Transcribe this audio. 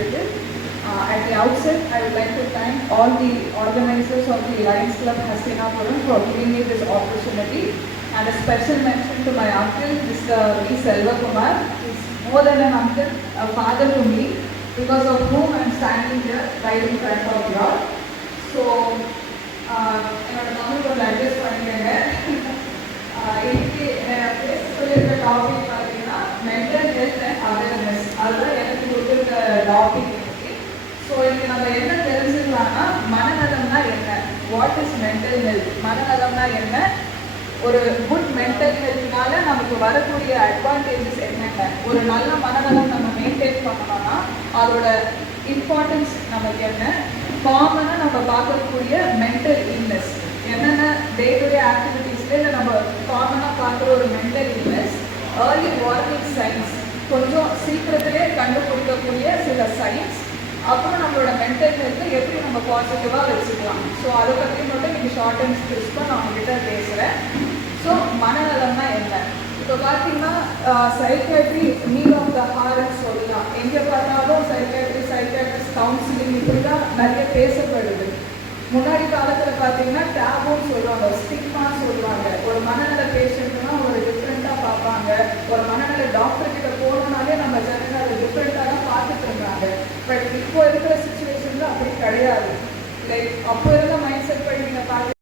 Hospital. At the outset, I would like to thank all the organizers of the Lions Club Hastinapuram for giving me this opportunity, and a special mention to my uncle, Mr. V. Selvakumar. He's more than an uncle, a father to me, because of whom I am standing here right in front of you all. So, என்னோட தமிழ் ஒரு adjust பண்ணிக்கங்க. இன்னைக்கு பேச சொல்லியிருக்க topic பார்த்தீங்கன்னா mental health and awareness. அதுதான் எனக்கு கொடுத்துருக்க டாபிக் இன்னைக்கு. ஸோ இன்னைக்கு நம்ம என்ன தெரிஞ்சுக்கலாம்னா மனநலம்னா என்ன, வாட் இஸ் மென்டல் ஹெல்த், மனநலம்னா என்ன, ஒரு குட் மென்டல் ஹெல்த்னால நமக்கு வரக்கூடிய அட்வான்டேஜஸ் என்னென்ன, ஒரு நல்ல மனநலம் நம்ம மெயின்டைன் பண்ணணும்னா அதோட இம்பார்ட்டன்ஸ் நமக்கு என்ன, காமனாக நம்ம பார்க்கக்கூடிய மென்டல் இல்னஸ் என்னென்ன, டே டு டே ஆக்டிவிட்டீஸில் இல்லை நம்ம காமனாக பார்க்குற ஒரு mental illness, early warning science, கொஞ்சம் சீக்கிரத்திலே கண்டுபிடிக்கக்கூடிய சில சைன்ஸ், அப்புறம் நம்மளோட மென்டல் ஹெல்த்தை எப்படி நம்ம பாசிட்டிவாக வச்சுக்கலாம். ஸோ அதை பற்றி மட்டும் நீங்கள் ஷார்ட் அண்ட் ஸ்பிரிட்ஸ்க்கு நான் உங்ககிட்ட பேசுகிறேன். ஸோ மனநலம்னா என்ன, இப்போ பார்த்தீங்கன்னா சைக்காட்ரி நீட் ஆஃப் த ஹார்ட்னு சொல்லலாம். எங்கே பார்த்தாலும் சைக்காட்ரிஸ்ட் கவுன்சிலிங் இப்படி தான் நிறைய பேசப்படுது. முன்னாடி காலத்தில் பார்த்தீங்கன்னா டேபுன்னு சொல்லுவாங்க, ஸ்டிக்மான்னு சொல்லுவாங்க. ஒரு மனநல பேஷண்ட்னா ஒரு டிஃப்ரெண்ட்டாக பார்ப்பாங்க. ஒரு மனநல டாக்டர் கிட்ட போனோம்னாலே நம்ம ஜனங்க அதை டிஃப்ரெண்ட்டாக தான் பார்த்துட்டு இருந்தாங்க. பட் இப்போ இருக்கிற சுச்சுவேஷனில் அப்படி கிடையாது. லைக் அப்போ இருந்த மைண்ட் செட் படி நீங்கள் பார்த்து